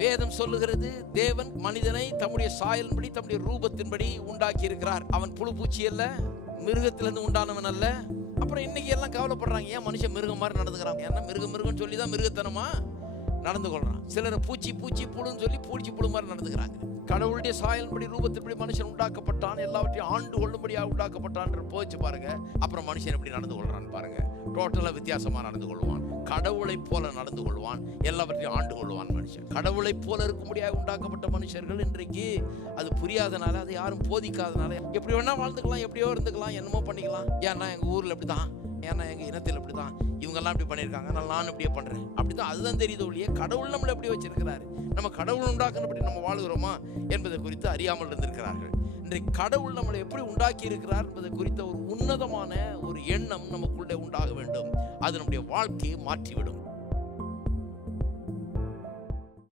வேதம் சொல்லுகிறது, தேவன் மனிதனை தம்முடைய சாயலின்படி தம்முடைய ரூபத்தின்படி உண்டாக்கி இருக்கிறார். அவன் புழு பூச்சி அல்ல, மிருகத்திலிருந்து உண்டானவன் அல்ல. அப்புறம் இன்னைக்கு எல்லாம் கவலைப்படுறாங்க, ஏன் மனுஷன் மிருகம் மாதிரி நடந்துக்கிறாங்க. ஏன்னா மிருகம் சொல்லி தான் மிருகத்தனமா நடந்து கொள்றான். சிலர் பூச்சி புழுன்னு சொல்லி பூச்சி புழு மாதிரி நடந்துக்கிறாங்க. கடவுளுடைய சாயலின்படி ரூபத்தின்படி மனுஷன் உண்டாக்கப்பட்டான், எல்லாவற்றையும் ஆண்டு கொள்ளும்படியாக உண்டாக்கப்பட்டான் போச்சு பாருங்க. அப்புறம் மனுஷன் எப்படி நடந்து கொள்றான்னு பாருங்க. டோட்டலா வித்தியாசமா நடந்து கொள்வான். கடவுளை போல நடந்து கொள்வான், எல்லாவற்றையும் ஆண்டு கொள்வான். மனுஷன் கடவுளை போல இருக்கும்படியாக உண்டாக்கப்பட்ட மனுஷர்கள் இன்றைக்கு அது புரியாதனால, அது யாரும் போதிக்காதனால எப்படி வேணா வாழ்ந்துக்கலாம், எப்படியோ இருந்துக்கலாம், என்னமோ பண்ணிக்கலாம். ஏன்னா எங்க ஊர்ல இப்படிதான், ஏன்னா எங்க இனத்தில் இப்படிதான், இவங்கெல்லாம் இப்படி பண்ணியிருக்காங்க, நான் இப்படியே பண்றேன், அப்படிதான். அதுதான் தெரியுது ஒழிய கடவுள் நம்மளை எப்படி வச்சிருக்கிறாரு, நம்ம கடவுள் உண்டாக்குனபடி நம்ம வாழுகிறோமா என்பதை குறித்து அறியாமல் இருந்திருக்கிறார்கள். இன்றைக்கு கடவுள் நம்மளை எப்படி உண்டாக்கி இருக்கிறார் என்பதை குறித்த ஒரு உன்னதமான ஒரு எண்ணம் நமக்குள்ளே உண்டாக வேண்டும். அது நம்முடைய வாழ்க்கையை மாற்றிவிடும்.